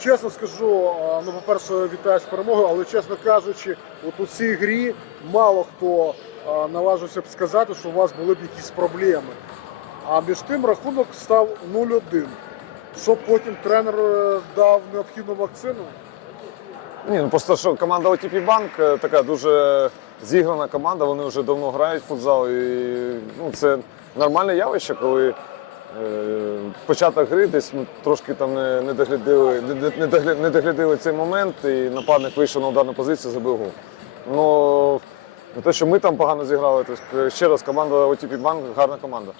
Чесно скажу, ну, по-перше, вітаю з перемогою, але чесно кажучи, от у цій грі мало хто наважився б сказати, що у вас були б якісь проблеми. А між тим рахунок став 0-1. Що потім тренер е, дав необхідну вакцину? Ні, ну просто що команда OTP Bank е, така дуже зіграна команда, вони вже давно грають в футзал. І ну, це нормальне явище, коли початок гри десь ми трошки там не, не, доглядили, не, не, не доглядили цей момент, і нападник вийшов на ударну позицію, забив гол. Ну, те, що ми там погано зіграли, то ще раз команда OTP Bank гарна команда.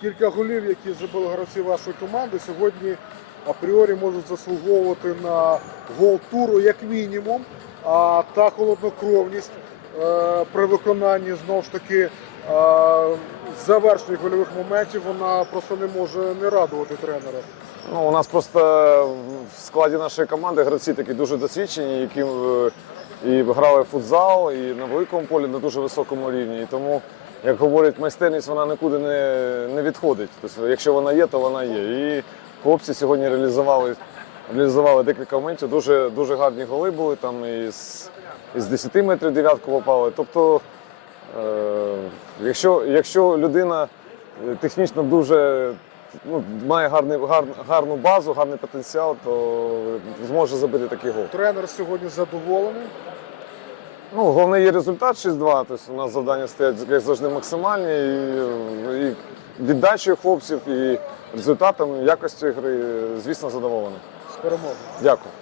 Кілька голів, які забили гравці вашої команди, сьогодні апріорі можуть заслуговувати на гол туру як мінімум. А та холоднокровність е, при виконанні знову ж таки е, завершених гольових моментів вона просто не може не радувати тренера. Ну, у нас просто в складі нашої команди гравці такі дуже досвідчені, які е, і грали в футзал, і на великому полі на дуже високому рівні. І тому, як говорять, майстерність вона нікуди не, не відходить. Тобто, якщо вона є, то вона є. І хлопці сьогодні реалізували, реалізували декілька моментів. Дуже, дуже гарні голи були там із, із 10 метрів дев'ятку попали. Тобто, е, якщо, якщо людина е, технічно дуже ну, має гарний, гар, гарну базу, гарний потенціал, то зможе забити такий гол. Тренер сьогодні задоволений. Ну, головне є результат 6-2. Тобто у нас завдання стоять як завжди максимальні. І, і віддачею хлопців, і результатом, якістю гри, звісно, задоволений. З. Дякую.